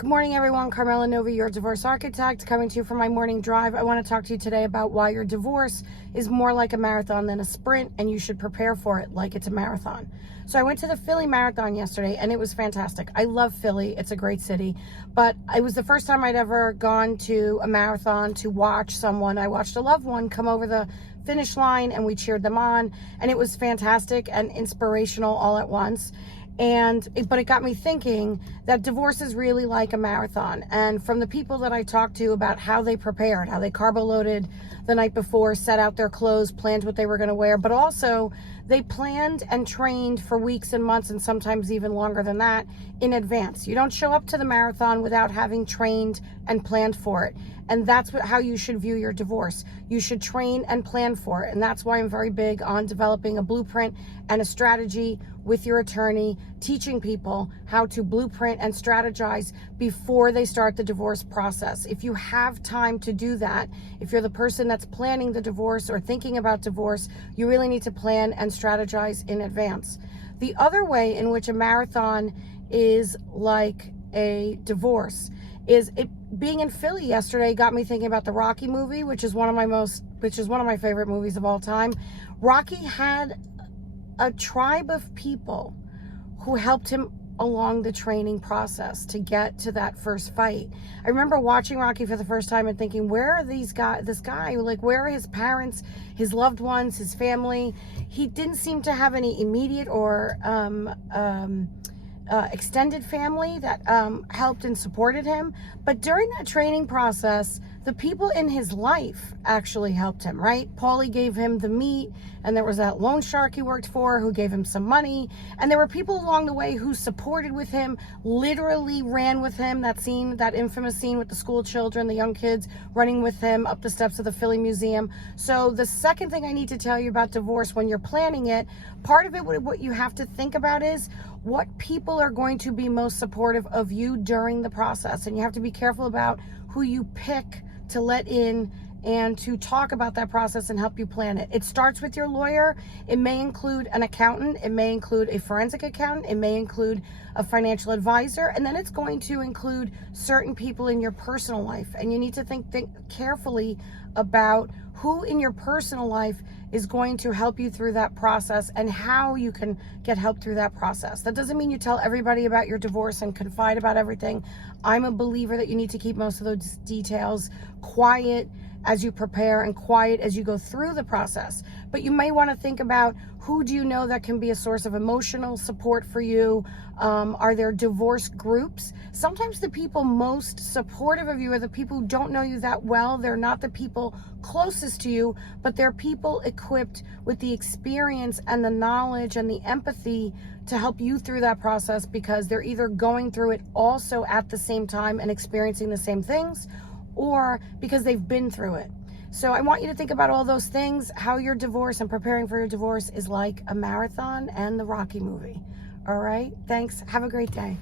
Good morning, everyone. Carmela Nova, your divorce architect, coming to you from my morning drive. I want to talk to you today about why your divorce is more like a marathon than a sprint, and you should prepare for it like it's a marathon. So I went to the Philly Marathon yesterday, and it was fantastic. I love Philly. It's a great city, but it was the first time I'd ever gone to a marathon to watch someone. I watched a loved one come over the finish line, and we cheered them on, and it was fantastic and inspirational all at once. But it got me thinking that divorce is really like a marathon. And from the people that I talked to about how they prepared, how they carbo loaded the night before, set out their clothes, planned what they were going to wear, but also they planned and trained for weeks and months, and sometimes even longer than that, in advance. You don't show up to the marathon without having trained and planned for it. And that's how you should view your divorce. You should train and plan for it. And that's why I'm very big on developing a blueprint and a strategy with your attorney, teaching people how to blueprint and strategize before they start the divorce process. If you have time to do that, if you're the person that's planning the divorce or thinking about divorce, you really need to plan and strategize in advance. The other way in which a marathon is like a divorce is being in Philly yesterday got me thinking about the Rocky movie, which is one of my favorite movies of all time. Rocky had a tribe of people who helped him along the training process to get to that first fight. I remember watching Rocky for the first time and thinking, where are this guy, like, where are his parents, his loved ones, his family? He didn't seem to have any immediate or extended family that helped and supported him. But during that training process, the people in his life actually helped him, right? Paulie gave him the meat, and there was that loan shark he worked for who gave him some money. And there were people along the way who supported with him, literally ran with him. That scene, that infamous scene with the school children, the young kids running with him up the steps of the Philly Museum. So the second thing I need to tell you about divorce when you're planning it, part of it, what you have to think about is what people are going to be most supportive of you during the process. And you have to be careful about who you pick to let in and to talk about that process and help you plan it. It starts with your lawyer. It may include an accountant. It may include a forensic accountant. It may include a financial advisor. And then it's going to include certain people in your personal life. And you need to think carefully about who in your personal life is going to help you through that process and how you can get help through that process. That doesn't mean you tell everybody about your divorce and confide about everything. I'm a believer that you need to keep most of those details quiet as you prepare and quiet as you go through the process. But you may want to think about, who do you know that can be a source of emotional support for you? Are there divorce groups? Sometimes the people most supportive of you are the people who don't know you that well. They're not the people closest to you, but they're people equipped with the experience and the knowledge and the empathy to help you through that process, because they're either going through it also at the same time and experiencing the same things, or because they've been through it. So I want you to think about all those things, how your divorce and preparing for your divorce is like a marathon and the Rocky movie. All right? Thanks. Have a great day.